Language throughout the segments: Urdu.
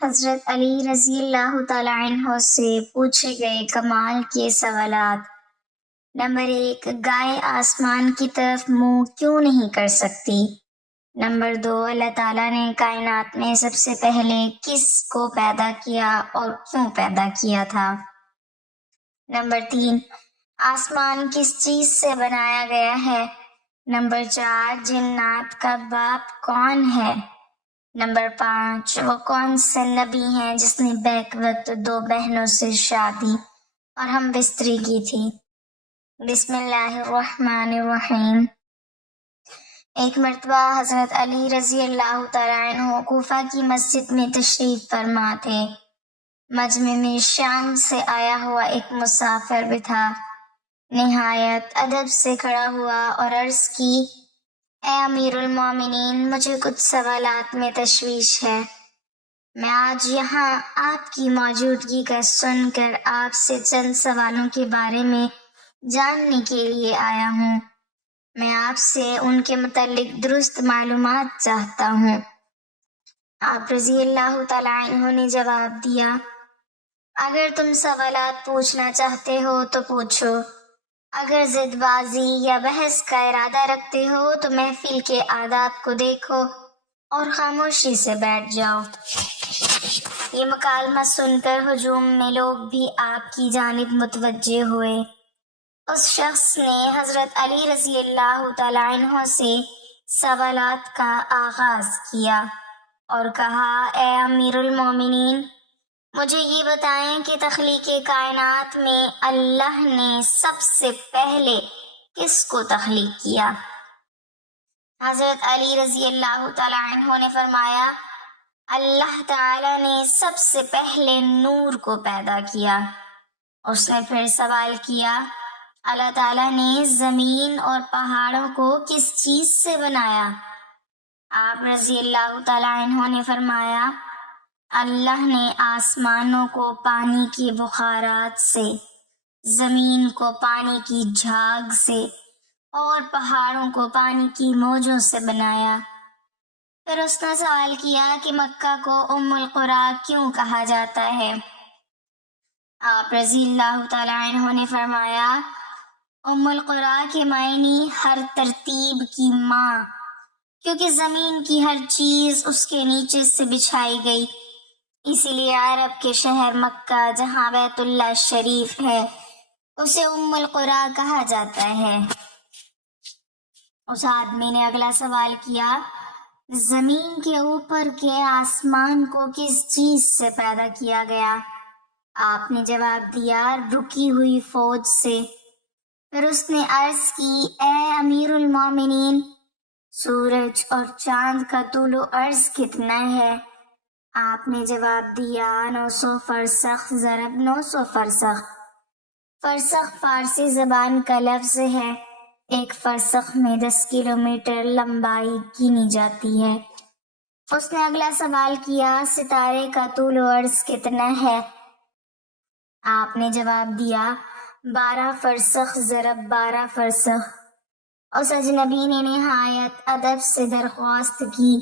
حضرت علی رضی اللہ تعالیٰ عنہ سے پوچھے گئے کمال کے سوالات۔ نمبر 1، گائے آسمان کی طرف منہ کیوں نہیں کر سکتی؟ نمبر 2، اللہ تعالیٰ نے کائنات میں سب سے پہلے کس کو پیدا کیا اور کیوں پیدا کیا تھا؟ نمبر 3، آسمان کس چیز سے بنایا گیا ہے؟ نمبر 4، جنات کا باپ کون ہے؟ نمبر 5، وہ کون سے نبی ہیں جس نے بیک وقت 2 بہنوں سے شادی اور ہم بستری کی تھی؟ بسم اللہ الرحمن الرحیم۔ ایک مرتبہ حضرت علی رضی اللہ تعالیٰ عنہ کوفہ کی مسجد میں تشریف فرما تھے۔ مجمع میں شام سے آیا ہوا ایک مسافر بھی تھا۔ نہایت ادب سے کھڑا ہوا اور عرض کی، اے امیر المومنین، مجھے کچھ سوالات میں تشویش ہے۔ میں آج یہاں آپ کی موجودگی کا سن کر آپ سے چند سوالوں کے بارے میں جاننے کے لیے آیا ہوں۔ میں آپ سے ان کے متعلق درست معلومات چاہتا ہوں۔ آپ رضی اللہ تعالیٰ عنہ نے جواب دیا، اگر تم سوالات پوچھنا چاہتے ہو تو پوچھو، اگر ضد بازی یا بحث کا ارادہ رکھتے ہو تو محفل کے آداب کو دیکھو اور خاموشی سے بیٹھ جاؤ۔ یہ مکالمہ سن کر ہجوم میں لوگ بھی آپ کی جانب متوجہ ہوئے۔ اس شخص نے حضرت علی رضی اللہ تعالیٰ عنہ سے سوالات کا آغاز کیا اور کہا، اے امیر المومنین، مجھے یہ بتائیں کہ تخلیق کائنات میں اللہ نے سب سے پہلے کس کو تخلیق کیا؟ حضرت علی رضی اللہ تعالیٰ عنہ نے فرمایا، اللہ تعالیٰ نے سب سے پہلے نور کو پیدا کیا۔ اس نے پھر سوال کیا، اللہ تعالیٰ نے زمین اور پہاڑوں کو کس چیز سے بنایا؟ آپ رضی اللہ تعالیٰ عنہ نے فرمایا، اللہ نے آسمانوں کو پانی کی بخارات سے، زمین کو پانی کی جھاگ سے اور پہاڑوں کو پانی کی موجوں سے بنایا۔ پھر اس نے سوال کیا کہ مکہ کو ام القریٰ کیوں کہا جاتا ہے؟ آپ رضی اللہ تعالیٰ عنہ نے فرمایا، ام القریٰ کے معنی ہر ترتیب کی ماں، کیونکہ زمین کی ہر چیز اس کے نیچے سے بچھائی گئی، اسی لیے عرب کے شہر مکہ جہاں بیت اللہ شریف ہے اسے ام القریٰ کہا جاتا ہے۔ اس آدمی نے اگلا سوال کیا، زمین کے اوپر کے آسمان کو کس چیز سے پیدا کیا گیا؟ آپ نے جواب دیا، رکی ہوئی فوج سے۔ پھر اس نے عرض کی، اے امیر المومنین، سورج اور چاند کا طول و عرض کتنا ہے؟ آپ نے جواب دیا، 900 فرسخ ضرب 900 فرسخ۔ فرسخ فارسی زبان کا لفظ ہے۔ ایک فرسخ میں 10 کلومیٹر لمبائی گنی جاتی ہے۔ اس نے اگلا سوال کیا، ستارے کا طول و عرض کتنا ہے؟ آپ نے جواب دیا، 12 فرسخ ضرب 12 فرسخ۔ اس اجنبی نے نہایت ادب سے درخواست کی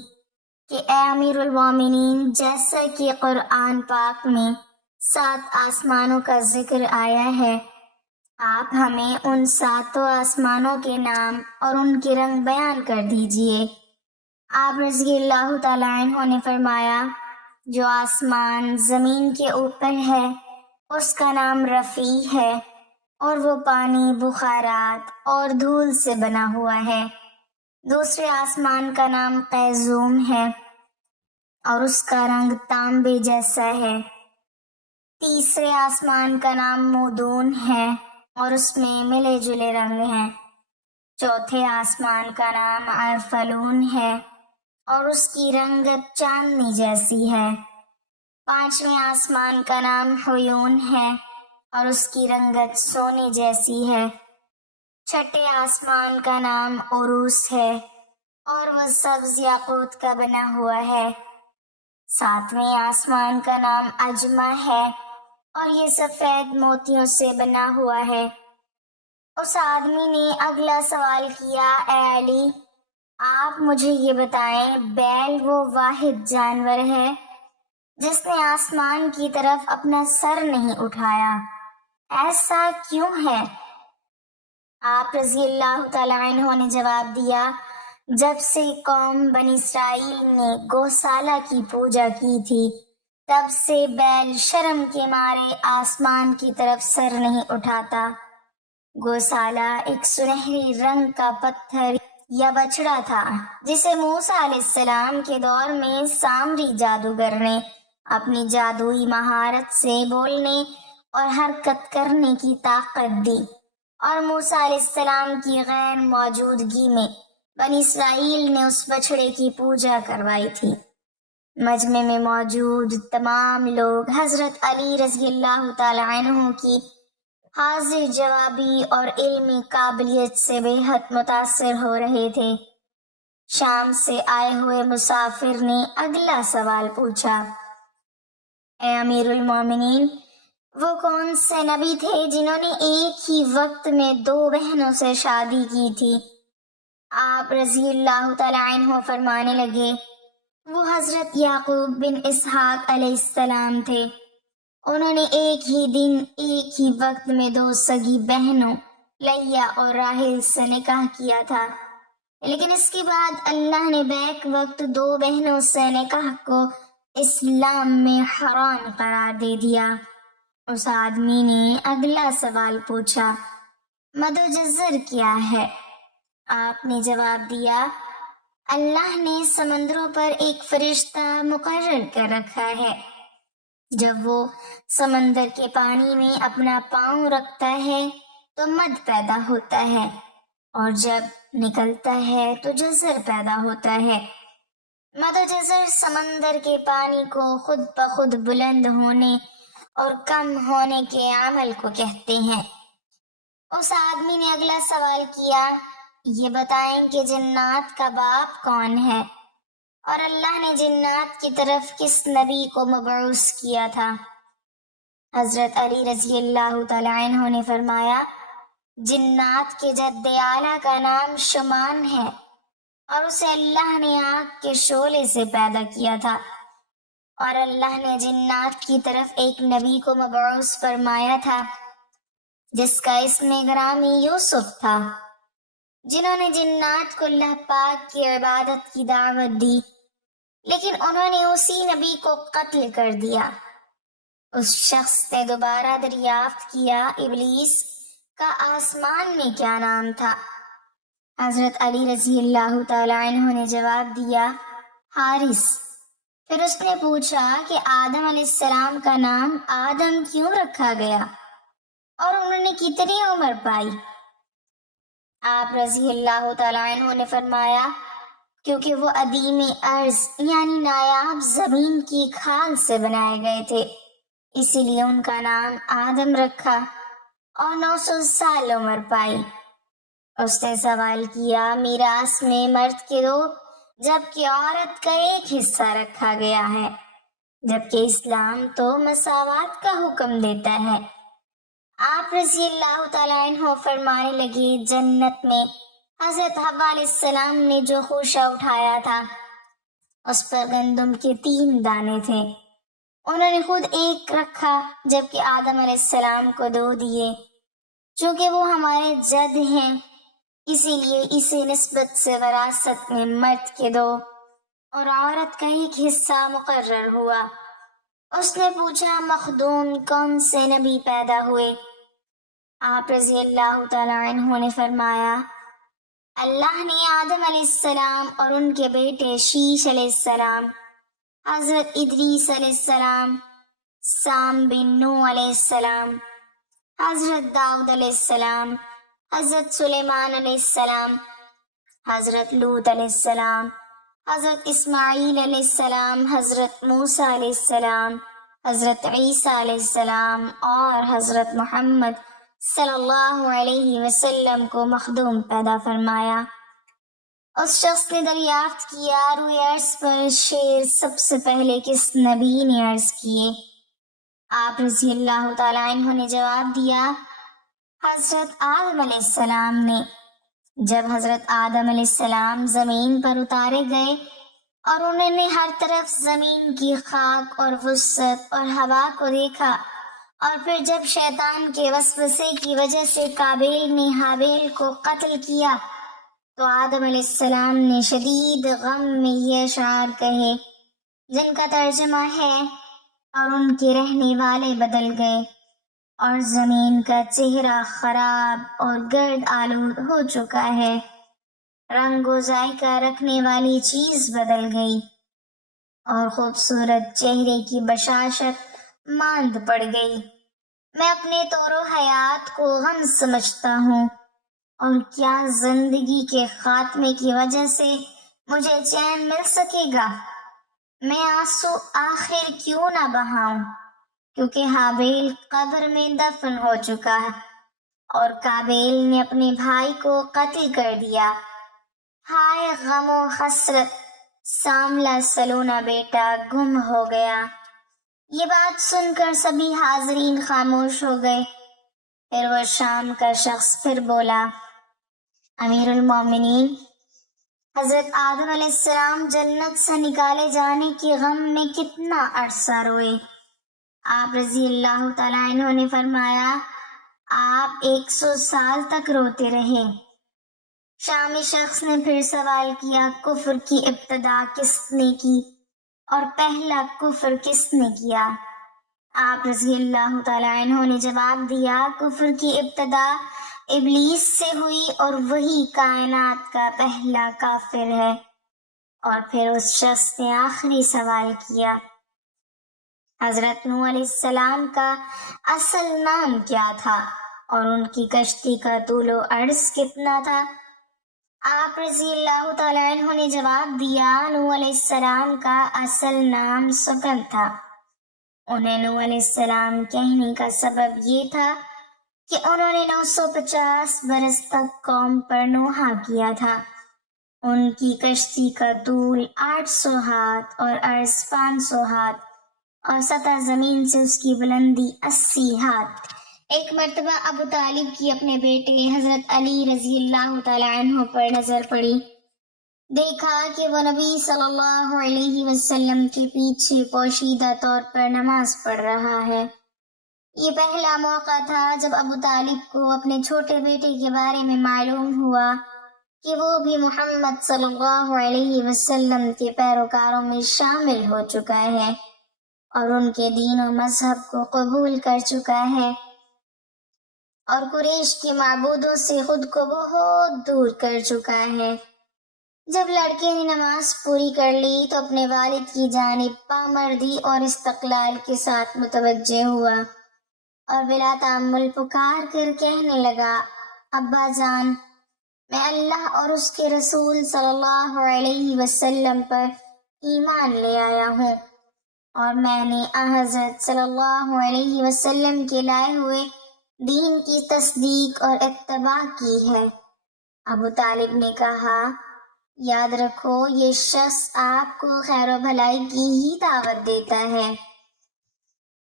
کہ اے امیر المومنین، جیسا کہ قرآن پاک میں 7 آسمانوں کا ذکر آیا ہے، آپ ہمیں ان 7 آسمانوں کے نام اور ان کے رنگ بیان کر دیجئے۔ آپ رضی اللہ تعالیٰ عنہ نے فرمایا، جو آسمان زمین کے اوپر ہے اس کا نام رفیع ہے اور وہ پانی، بخارات اور دھول سے بنا ہوا ہے۔ دوسرے آسمان کا نام قیزوم ہے اور اس کا رنگ تانبے جیسا ہے۔ تیسرے آسمان کا نام مودون ہے اور اس میں ملے جلے رنگ ہیں۔ چوتھے آسمان کا نام ارفلون ہے اور اس کی رنگت چاندنی جیسی ہے۔ پانچویں آسمان کا نام حیون ہے اور اس کی رنگت سونے جیسی ہے۔ چھٹے آسمان کا نام عروس ہے اور وہ سبز یاقوت کا بنا ہوا ہے۔ ساتویں آسمان کا نام اجمہ ہے اور یہ سفید موتیوں سے بنا ہوا ہے۔ اس آدمی نے اگلا سوال کیا، اے علی، آپ مجھے یہ بتائیں، بیل وہ واحد جانور ہے جس نے آسمان کی طرف اپنا سر نہیں اٹھایا، ایسا کیوں ہے؟ آپ رضی اللہ تعالیٰ عنہ نے جواب دیا، جب سے قوم بنی اسرائیل نے گوسالہ کی پوجا کی تھی، تب سے بیل شرم کے مارے آسمان کی طرف سر نہیں اٹھاتا۔ گوسالہ ایک سنہری رنگ کا پتھر یا بچڑا تھا جسے موسیٰ علیہ السلام کے دور میں سامری جادوگر نے اپنی جادوئی مہارت سے بولنے اور حرکت کرنے کی طاقت دی، اور موسیٰ علیہ السلام کی غیر موجودگی میں بنی اسرائیل نے اس بچڑے کی پوجا کروائی تھی۔ مجمع میں موجود تمام لوگ حضرت علی رضی اللہ تعالی عنہ کی حاضر جوابی اور علمی قابلیت سے بے حد متاثر ہو رہے تھے۔ شام سے آئے ہوئے مسافر نے اگلا سوال پوچھا، اے امیر المومنین، وہ کون سے نبی تھے جنہوں نے ایک ہی وقت میں 2 بہنوں سے شادی کی تھی؟ آپ رضی اللہ تعالی عنہ فرمانے لگے، وہ حضرت یعقوب بن اسحاق علیہ السلام تھے۔ انہوں نے ایک ہی دن ایک ہی وقت میں 2 سگی بہنوں لیا اور راحیل سے نکاح کیا تھا، لیکن اس کے بعد اللہ نے بیک وقت 2 بہنوں سے نکاح کو اسلام میں حرام قرار دے دیا۔ اس آدمی نے اگلا سوال پوچھا، مد و جزر کیا ہے؟ آپ نے جواب دیا، اللہ نے سمندروں پر ایک فرشتہ مقرر کر رکھا ہے، جب وہ سمندر کے پانی میں اپنا پاؤں رکھتا ہے تو مد پیدا ہوتا ہے، اور جب نکلتا ہے تو جزر پیدا ہوتا ہے۔ مد و جزر سمندر کے پانی کو خود بخود بلند ہونے اور کم ہونے کے عمل کو کہتے ہیں۔ اس آدمی نے اگلا سوال کیا، یہ بتائیں کہ جنات کا باپ کون ہے، اور اللہ نے جنات کی طرف کس نبی کو مبعوث کیا تھا؟ حضرت علی رضی اللہ تعالی عنہ نے فرمایا، جنات کے جد اعلیٰ کا نام شمان ہے، اور اسے اللہ نے آگ کے شعلے سے پیدا کیا تھا، اور اللہ نے جنات کی طرف ایک نبی کو مبعوث فرمایا تھا جس کا اسم گرامی یوسف تھا، جنہوں نے جنات کو اللہ پاک کی عبادت کی دعوت دی، لیکن انہوں نے اسی نبی کو قتل کر دیا۔ اس شخص نے دوبارہ دریافت کیا، ابلیس کا آسمان میں کیا نام تھا؟ حضرت علی رضی اللہ تعالی عنہ نے جواب دیا، حارث۔ پھر اس نے پوچھا کہ آدم علیہ السلام کا نام آدم کیوں رکھا گیا، اور انہوں نے کتنی عمر پائی؟ آپ رضی اللہ تعالی عنہ نے فرمایا، کیونکہ وہ عدیم ارض یعنی نایاب زمین کی کھال سے بنائے گئے تھے، اسی لیے ان کا نام آدم رکھا، اور 900 سال عمر پائی۔ اس نے سوال کیا، میراث میں مرد کے 2 جبکہ عورت کا 1 حصہ رکھا گیا ہے، جبکہ اسلام تو مساوات کا حکم دیتا ہے۔ آپ رضی اللہ تعالیٰ عنہ فرمانے لگے، جنت میں حضرت حوا علیہ السلام نے جو خوشہ اٹھایا تھا اس پر گندم کے 3 دانے تھے، انہوں نے خود 1 رکھا جبکہ آدم علیہ السلام کو 2 دیے۔ چونکہ وہ ہمارے جد ہیں، اسی لیے اسی نسبت سے وراثت میں مرد کے 2 اور عورت کا 1 حصہ مقرر ہوا۔ اس نے پوچھا، مخدوم کون سے نبی پیدا ہوئے؟ آپ رضی اللہ تعالیٰ عنہ نے فرمایا، اللہ نے آدم علیہ السلام اور ان کے بیٹے شیش علیہ السلام، حضرت ادریس علیہ السلام، سام بن نوح علیہ السلام، حضرت داؤد علیہ السلام، حضرت سلیمان علیہ السلام، حضرت لوط علیہ السلام، حضرت اسماعیل علیہ السلام، حضرت موسیٰ علیہ السلام، حضرت عیسیٰ علیہ السلام اور حضرت محمد صلی اللہ علیہ وسلم کو مخدوم پیدا فرمایا۔ اس شخص نے دریافت کیا، روئے عرض پر شیر سب سے پہلے کس نبی نے عرض کیے؟ آپ رضی اللہ تعالی عنہ نے جواب دیا، حضرت آدم علیہ السلام نے۔ جب حضرت آدم علیہ السلام زمین پر اتارے گئے اور انہوں نے ہر طرف زمین کی خاک اور وسعت اور ہوا کو دیکھا، اور پھر جب شیطان کے وسوسے کی وجہ سے قابیل نے حابیل کو قتل کیا تو آدم علیہ السلام نے شدید غم میں یہ اشعار کہے جن کا ترجمہ ہے: اور ان کے رہنے والے بدل گئے، اور زمین کا چہرہ خراب اور گرد آلود ہو چکا ہے، رنگ و ذائقہ رکھنے والی چیز بدل گئی، اور خوبصورت چہرے کی بشاشت ماند پڑ گئی۔ میں اپنے طور و حیات کو غم سمجھتا ہوں، اور کیا زندگی کے خاتمے کی وجہ سے مجھے چین مل سکے گا؟ میں آنسو آخر کیوں نہ بہاؤں، کیونکہ حابیل قبر میں دفن ہو چکا ہے اور قابیل نے اپنے بھائی کو قتل کر دیا۔ ہائے غم و حسرت، ساملا سلونا بیٹا گم ہو گیا۔ یہ بات سن کر سبھی حاضرین خاموش ہو گئے۔ پھر وہ شام کا شخص پھر بولا: امیر المومنین، حضرت آدم علیہ السلام جنت سے نکالے جانے کے غم میں کتنا عرصہ روئے؟ آپ رضی اللہ تعالیٰ عنہ نے فرمایا: آپ 100 سال تک روتے رہے۔ شامی شخص نے پھر سوال کیا: کفر کی ابتدا کس نے کی اور پہلا کفر کس نے کیا؟ آپ رضی اللہ تعالیٰ عنہ نے جواب دیا: کفر کی ابتدا ابلیس سے ہوئی اور وہی کائنات کا پہلا کافر ہے۔ اور پھر اس شخص نے آخری سوال کیا: حضرت نوح علیہ السلام کا اصل نام کیا تھا اور ان کی کشتی کا طول و عرض کتنا تھا؟ آپ رضی اللہ تعالیٰ عنہ نے جواب دیا: نوح علیہ السلام کا اصل نام سکن تھا۔ انہیں نوح علیہ السلام کہنے کا سبب یہ تھا کہ انہوں نے 950 برس تک قوم پر نوحہ کیا تھا۔ ان کی کشتی کا طول 800 ہاتھ اور عرض 500 ہاتھ اور سطح زمین سے اس کی بلندی 80 ہاتھ۔ ایک مرتبہ ابو طالب کی اپنے بیٹے حضرت علی رضی اللہ تعالی عنہ پر نظر پڑی۔ دیکھا کہ وہ نبی صلی اللہ علیہ وسلم کے پیچھے پوشیدہ طور پر نماز پڑھ رہا ہے۔ یہ پہلا موقع تھا جب ابو طالب کو اپنے چھوٹے بیٹے کے بارے میں معلوم ہوا کہ وہ بھی محمد صلی اللہ علیہ وسلم کے پیروکاروں میں شامل ہو چکا ہے اور ان کے دین و مذہب کو قبول کر چکا ہے اور قریش کے معبودوں سے خود کو بہت دور کر چکا ہے۔ جب لڑکے نے نماز پوری کر لی تو اپنے والد کی جانب پامردی اور استقلال کے ساتھ متوجہ ہوا اور بلا تأمل پکار کر کہنے لگا: ابا جان، میں اللہ اور اس کے رسول صلی اللہ علیہ وسلم پر ایمان لے آیا ہوں اور میں نے حضرت صلی اللہ علیہ وسلم کے لائے ہوئے دین کی تصدیق اور اتباع کی ہے۔ ابو طالب نے کہا: یاد رکھو، یہ شخص آپ کو خیر و بھلائی کی ہی دعوت دیتا ہے،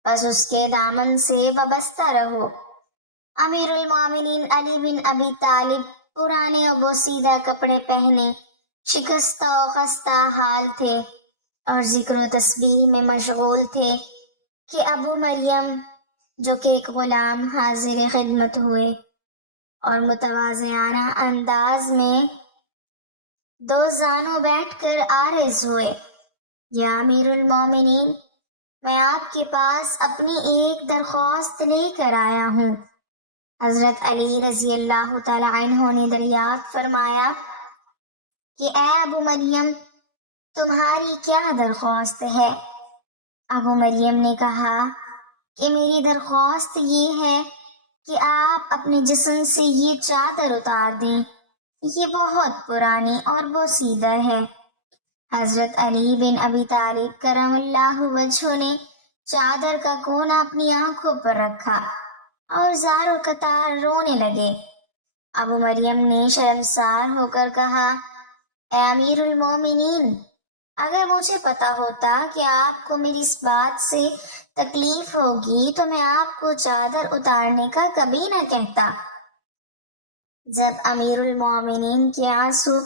بس اس کے دامن سے وابستہ رہو۔ امیر المومنین علی بن ابی طالب پرانے و بوسیدہ کپڑے پہنے شکستہ و خستہ حال تھے اور ذکر و تسبیح میں مشغول تھے کہ ابو مریم جو کہ ایک غلام حاضر خدمت ہوئے اور متواضعانہ انداز میں 2 زانوں بیٹھ کر عارض ہوئے: یا امیر المومنین، میں آپ کے پاس اپنی ایک درخواست لے کر آیا ہوں۔ حضرت علی رضی اللہ تعالی عنہ نے دریافت فرمایا کہ اے ابو مریم، تمہاری کیا درخواست ہے؟ ابو مریم نے کہا کہ میری درخواست یہ ہے کہ آپ اپنے جسم سے یہ چادر اتار دیں، یہ بہت پرانی اور بوسیدہ ہے۔ حضرت علی بن ابی طالب کرم اللہ وجہہ نے چادر کا کونا اپنی آنکھوں پر رکھا اور زار و قطار رونے لگے۔ ابو مریم نے شرمسار ہو کر کہا: اے امیر المومنین، اگر مجھے پتا ہوتا کہ آپ کو میری اس بات سے تکلیف ہوگی تو میں آپ کو چادر اتارنے کا کبھی نہ کہتا۔ جب امیر المومنین کے آنسو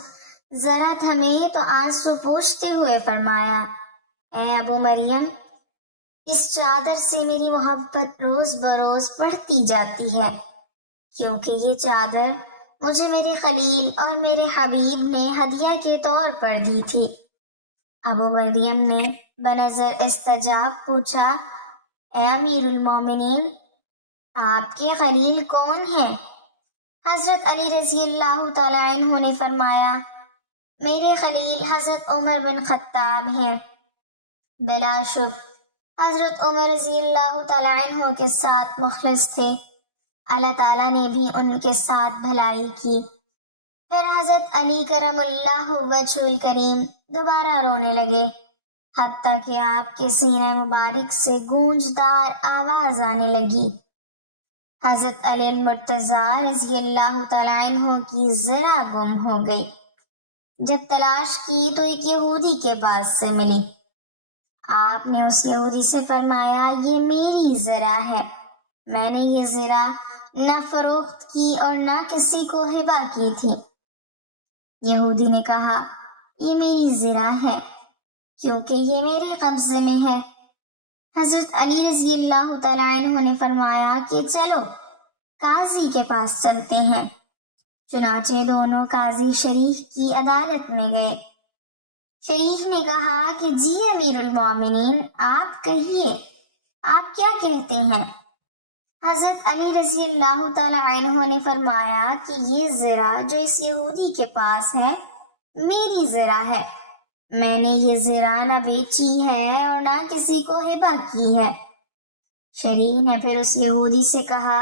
ذرا تھمے تو آنسو پوچھتے ہوئے فرمایا، اے ابو مریم، اس چادر سے میری محبت روز بروز بڑھتی جاتی ہے، کیونکہ یہ چادر مجھے میرے خلیل اور میرے حبیب نے ہدیہ کے طور پر دی تھی۔ ابو مریم نے بنظر استجاب پوچھا، اے امیر المومنین، آپ کے خلیل کون ہیں؟ حضرت علی رضی اللہ تعالی عنہ نے فرمایا، میرے خلیل حضرت عمر بن خطاب ہیں۔ بلا شک حضرت عمر رضی اللہ تعالی عنہ کے ساتھ مخلص تھے، اللہ تعالیٰ نے بھی ان کے ساتھ بھلائی کی۔ پھر حضرت علی کرم اللہ وجہ الکریم دوبارہ رونے لگے، حتیٰ کہ آپ کے سینہ مبارک سے گونجدار آواز آنے لگی۔ حضرت علی المرتضیٰ رضی اللہ تعالی عنہ کی ذرا گم ہو گئی۔ جب تلاش کی تو ایک یہودی کے پاس سے ملی۔ آپ نے اس یہودی سے فرمایا، یہ میری ذرا ہے، میں نے یہ ذرا نہ فروخت کی اور نہ کسی کو ہبہ کی تھی۔ یہودی نے کہا، یہ میری ذرا ہے، کیونکہ یہ میرے قبضے میں ہے۔ حضرت علی رضی اللہ تعالی عنہ نے فرمایا کہ چلو قاضی کے پاس چلتے ہیں۔ چنانچہ دونوں قاضی شریح کی عدالت میں گئے۔ شریح نے کہا کہ جی امیر المومنین، آپ کہیے، آپ کیا کہتے ہیں؟ حضرت علی رضی اللہ تعالی عنہ نے فرمایا کہ یہ ذرا جو اس یہودی کے پاس ہے میری ذرا ہے، میں نے یہ ذرا نہ بیچی ہے اور نہ کسی کو ہبہ کی ہے۔ شریح نے پھر اس یہودی سے کہا،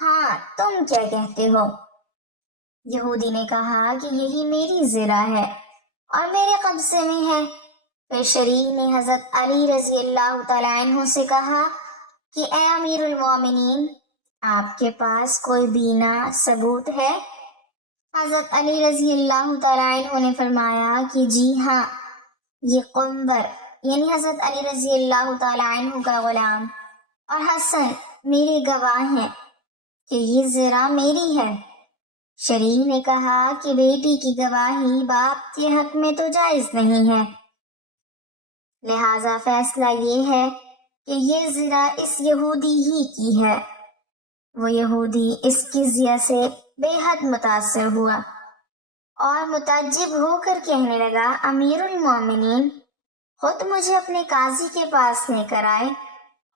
ہاں تم کیا کہتے ہو؟ یہودی نے کہا کہ یہی میری ذرا ہے اور میرے قبضے میں ہے۔ پھر شریح نے حضرت علی رضی اللہ تعالی عنہ سے کہا کہ اے امیر المومنین، آپ کے پاس کوئی بینا ثبوت ہے؟ حضرت علی رضی اللہ تعالی عنہ نے فرمایا کہ جی ہاں، یہ قنبر یعنی حضرت علی رضی اللہ تعالی عنہ کا غلام اور حسن میرے گواہ ہیں کہ یہ ذرا میری ہے۔ شریح نے کہا کہ بیٹی کی گواہی باپ کے حق میں تو جائز نہیں ہے، لہذا فیصلہ یہ ہے کہ یہ ذرا اس یہودی ہی کی ہے۔ وہ یہودی اس کی ضیا سے بے حد متاثر ہوا اور متعجب ہو کر کہنے لگا، امیر المومنین، خود مجھے اپنے قاضی کے پاس لے کر آئے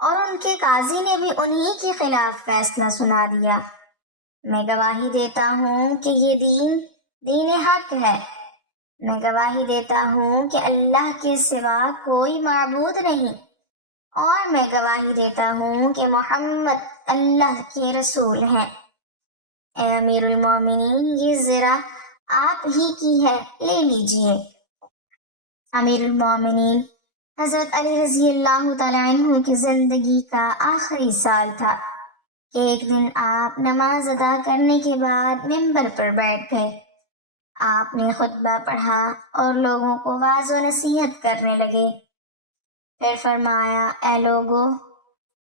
اور ان کے قاضی نے بھی انہی کے خلاف فیصلہ سنا دیا۔ میں گواہی دیتا ہوں کہ یہ دین حق ہے، میں گواہی دیتا ہوں کہ اللہ کے سوا کوئی معبود نہیں، اور میں گواہی دیتا ہوں کہ محمد اللہ کے رسول ہیں۔ اے امیر المومنین، یہ ذرا آپ ہی کی ہے، لے لیجئے۔ امیر المومنین حضرت علی رضی اللہ تعالی عنہ کی زندگی کا آخری سال تھا کہ ایک دن آپ نماز ادا کرنے کے بعد ممبر پر بیٹھ گئے۔ آپ نے خطبہ پڑھا اور لوگوں کو واعظ و نصیحت کرنے لگے۔ پھر فرمایا، اے لوگو،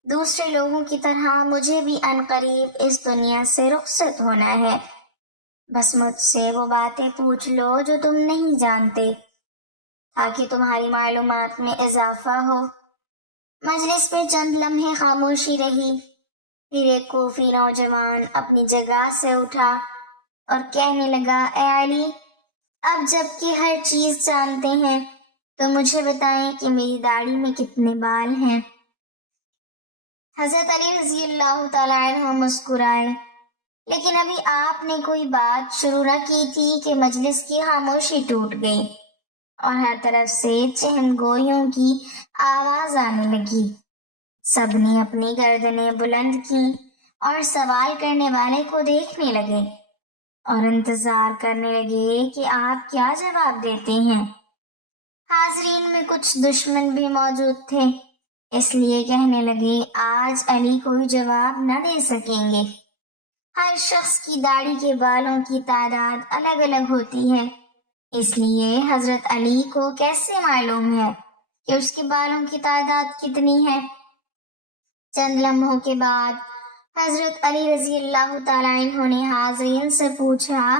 دوسرے لوگوں کی طرح مجھے بھی عنقریب اس دنیا سے رخصت ہونا ہے، بس مجھ سے وہ باتیں پوچھ لو جو تم نہیں جانتے، تاکہ تمہاری معلومات میں اضافہ ہو۔ مجلس میں چند لمحے خاموشی رہی، پھر ایک کوفی نوجوان اپنی جگہ سے اٹھا اور کہنے لگا، اے علی، اب جب کہ ہر چیز جانتے ہیں تو مجھے بتائیں کہ میری داڑھی میں کتنے بال ہیں؟ حضرت علی رضی اللہ تعالی عنہ مسکرائے، لیکن ابھی آپ نے کوئی بات شروع نہ کی تھی کہ مجلس کی خاموشی ٹوٹ گئی اور ہر طرف سے چہم گوئیوں کی آواز آنے لگی۔ سب نے اپنی گردنیں بلند کی اور سوال کرنے والے کو دیکھنے لگے اور انتظار کرنے لگے کہ آپ کیا جواب دیتے ہیں۔ حاضرین میں کچھ دشمن بھی موجود تھے، اس لیے کہنے لگے، آج علی کوئی جواب نہ دے سکیں گے۔ ہر شخص کی داڑھی کے بالوں کی تعداد الگ الگ ہوتی ہے، اس لیے حضرت علی کو کیسے معلوم ہے کہ اس کے بالوں کی تعداد کتنی ہے؟ چند لمحوں کے بعد حضرت علی رضی اللہ تعالی عنہ نے حاضرین سے پوچھا،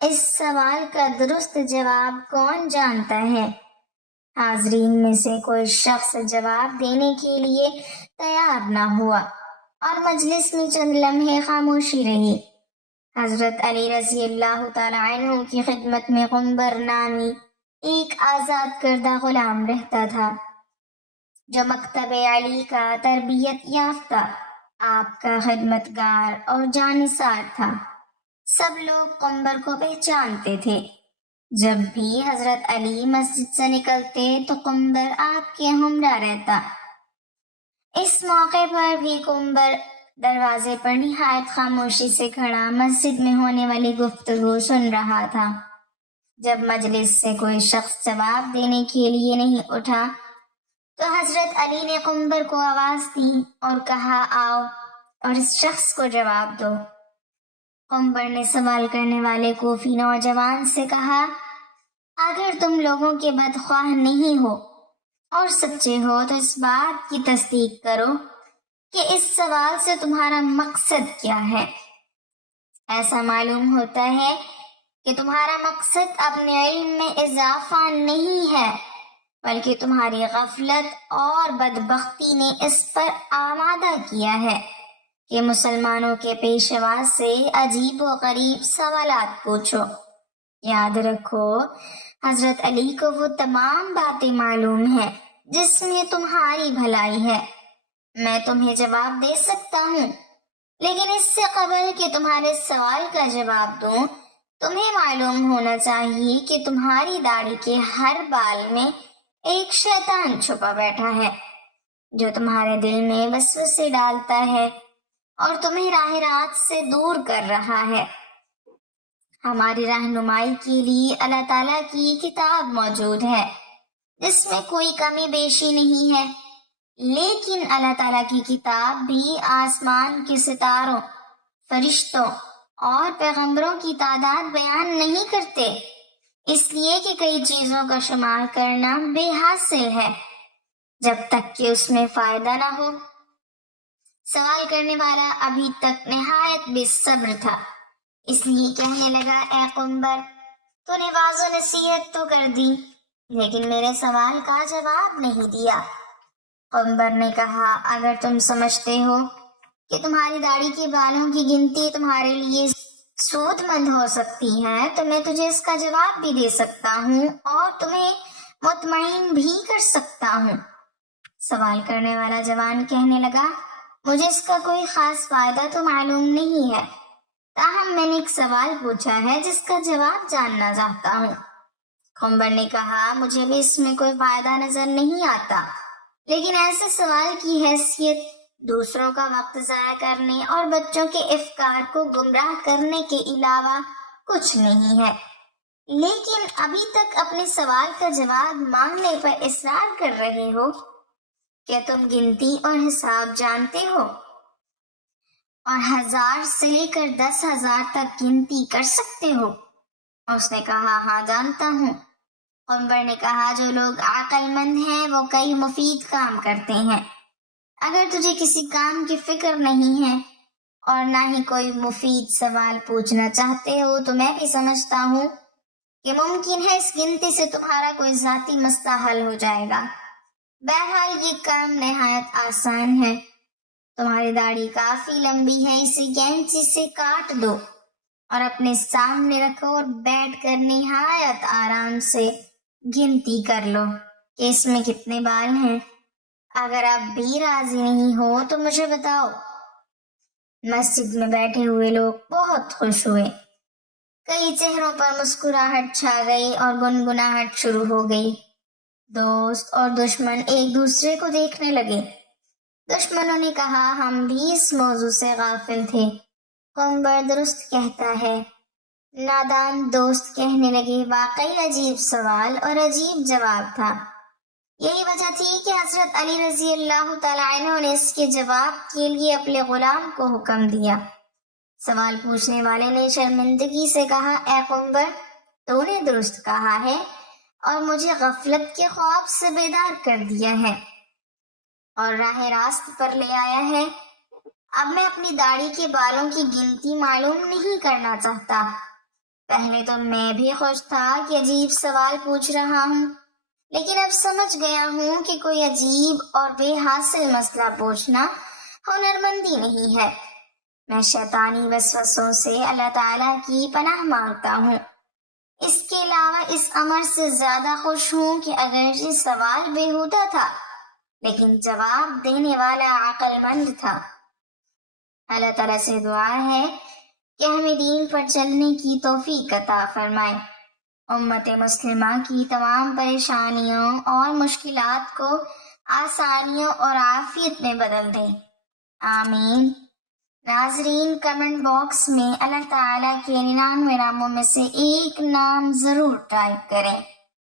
اس سوال کا درست جواب کون جانتا ہے؟ حاضرین میں سے کوئی شخص جواب دینے کے لیے تیار نہ ہوا اور مجلس میں چند لمحے خاموشی رہی۔ حضرت علی رضی اللہ تعالی عنہ کی خدمت میں قنبر نامی ایک آزاد کردہ غلام رہتا تھا جو مکتب علی کا تربیت یافتہ آپ کا خدمتگار اور جانثار تھا۔ سب لوگ قنبر کو پہچانتے تھے۔ جب بھی حضرت علی مسجد سے نکلتے تو قنبر آپ کے ہمراہ رہتا۔ اس موقع پر بھی قنبر دروازے پر نہایت خاموشی سے کھڑا مسجد میں ہونے والی گفتگو سن رہا تھا۔ جب مجلس سے کوئی شخص جواب دینے کے لیے نہیں اٹھا تو حضرت علی نے قنبر کو آواز دی اور کہا، آؤ اور اس شخص کو جواب دو۔ قنبر نے سوال کرنے والے کوفی نوجوان سے کہا، اگر تم لوگوں کے بدخواہ نہیں ہو اور سچے ہو تو اس بات کی تصدیق کرو کہ اس سوال سے تمہارا مقصد کیا ہے۔ ایسا معلوم ہوتا ہے کہ تمہارا مقصد اپنے علم میں اضافہ نہیں ہے بلکہ تمہاری غفلت اور بدبختی نے اس پر آمادہ کیا ہے کہ مسلمانوں کے پیشوا سے عجیب و غریب سوالات پوچھو۔ یاد رکھو، حضرت علی کو وہ تمام باتیں معلوم ہیں جس میں تمہاری بھلائی ہے۔ میں تمہیں جواب دے سکتا ہوں، لیکن اس سے قبل کہ تمہارے سوال کا جواب دوں تمہیں معلوم ہونا چاہیے کہ تمہاری داڑھی کے ہر بال میں ایک شیطان چھپا بیٹھا ہے جو تمہارے دل میں وسوسے ڈالتا ہے اور تمہیں راہ راست سے دور کر رہا ہے۔ ہماری رہنمائی کے لیے اللہ تعالیٰ کی کتاب موجود ہے جس میں کوئی کمی بیشی نہیں ہے، لیکن اللہ تعالیٰ کی کتاب بھی آسمان کے ستاروں، فرشتوں اور پیغمبروں کی تعداد بیان نہیں کرتے، اس لیے کہ کئی چیزوں کا شمار کرنا بے حاصل ہے جب تک کہ اس میں فائدہ نہ ہو۔ سوال کرنے والا ابھی تک نہایت بے صبر تھا، اس لیے کہنے لگا، اے قنبر، تو نے واضح و نصیحت تو کر دی لیکن میرے سوال کا جواب نہیں دیا۔ قنبر نے کہا، اگر تم سمجھتے ہو کہ تمہاری داڑھی کے بالوں کی گنتی تمہارے لیے سود مند ہو سکتی ہے تو میں تجھے اس کا جواب بھی دے سکتا ہوں اور تمہیں مطمئن بھی کر سکتا ہوں۔ سوال کرنے والا جوان کہنے لگا، مجھے اس کا کوئی خاص فائدہ تو معلوم نہیں ہے، تاہم میں نے ایک سوال پوچھا ہے جس کا جواب جاننا چاہتا ہوں۔ قنبر نے کہا، مجھے بھی اس میں کوئی فائدہ نظر نہیں آتا، لیکن ایسے سوال کی حیثیت دوسروں کا وقت ضائع کرنے اور بچوں کے افکار کو گمراہ کرنے کے علاوہ کچھ نہیں ہے۔ لیکن ابھی تک اپنے سوال کا جواب مانگنے پر اصرار کر رہے ہو۔ کیا تم گنتی اور حساب جانتے ہو اور 1000 سے لے کر 10,000 تک گنتی کر سکتے ہو؟ اس نے کہا، ہاں جانتا ہوں۔ قنبر نے کہا، جو لوگ عقل مند ہیں وہ کئی مفید کام کرتے ہیں۔ اگر تجھے کسی کام کی فکر نہیں ہے اور نہ ہی کوئی مفید سوال پوچھنا چاہتے ہو تو میں بھی سمجھتا ہوں کہ ممکن ہے اس گنتی سے تمہارا کوئی ذاتی مسئلہ حل ہو جائے گا۔ بہرحال یہ کام نہایت آسان ہے۔ تمہاری داڑھی کافی لمبی ہے، اسے کینچی سے کاٹ دو اور اپنے سامنے رکھو اور بیٹھ کر نہایت آرام سے گنتی کر لو کہ اس میں کتنے بال ہیں۔ اگر آپ بھی راضی نہیں ہو تو مجھے بتاؤ۔ مسجد میں بیٹھے ہوئے لوگ بہت خوش ہوئے، کئی چہروں پر مسکراہٹ چھا گئی اور گنگناہٹ شروع ہو گئی۔ دوست اور دشمن ایک دوسرے کو دیکھنے لگے۔ دشمنوں نے کہا، ہم بھی اس موضوع سے غافل تھے، قنبر درست کہتا ہے۔ نادان دوست کہنے لگے، واقعی عجیب سوال اور عجیب جواب تھا۔ یہی وجہ تھی کہ حضرت علی رضی اللہ تعالی عنہ نے اس کے جواب کے لیے اپنے غلام کو حکم دیا۔ سوال پوچھنے والے نے شرمندگی سے کہا، اے قنبر، تو نے درست کہا ہے اور مجھے غفلت کے خواب سے بیدار کر دیا ہے اور راہ راست پر لے آیا ہے۔ اب میں اپنی داڑھی کے بالوں کی گنتی معلوم نہیں کرنا چاہتا، پہلے تو میں بھی خوش تھا کہ عجیب سوال پوچھ رہا ہوں، لیکن اب سمجھ گیا ہوں کہ کوئی عجیب اور بے حاصل مسئلہ پوچھنا ہنرمندی نہیں ہے۔ میں شیطانی وسوسوں سے اللہ تعالیٰ کی پناہ مانگتا ہوں۔ اس کے علاوہ اس امر سے زیادہ خوش ہوں کہ اگرچہ سوال بےہودہ تھا لیکن جواب دینے والا عقل مند تھا۔ اللہ تعالیٰ سے دعا ہے کہ ہمیں دین پر چلنے کی توفیق عطا فرمائے، امت مسلمہ کی تمام پریشانیوں اور مشکلات کو آسانیوں اور عافیت میں بدل دے، آمین۔ ناظرین، کمنٹ باکس میں اللہ تعالیٰ کے 99 ناموں میں سے ایک نام ضرور ٹائپ کریں۔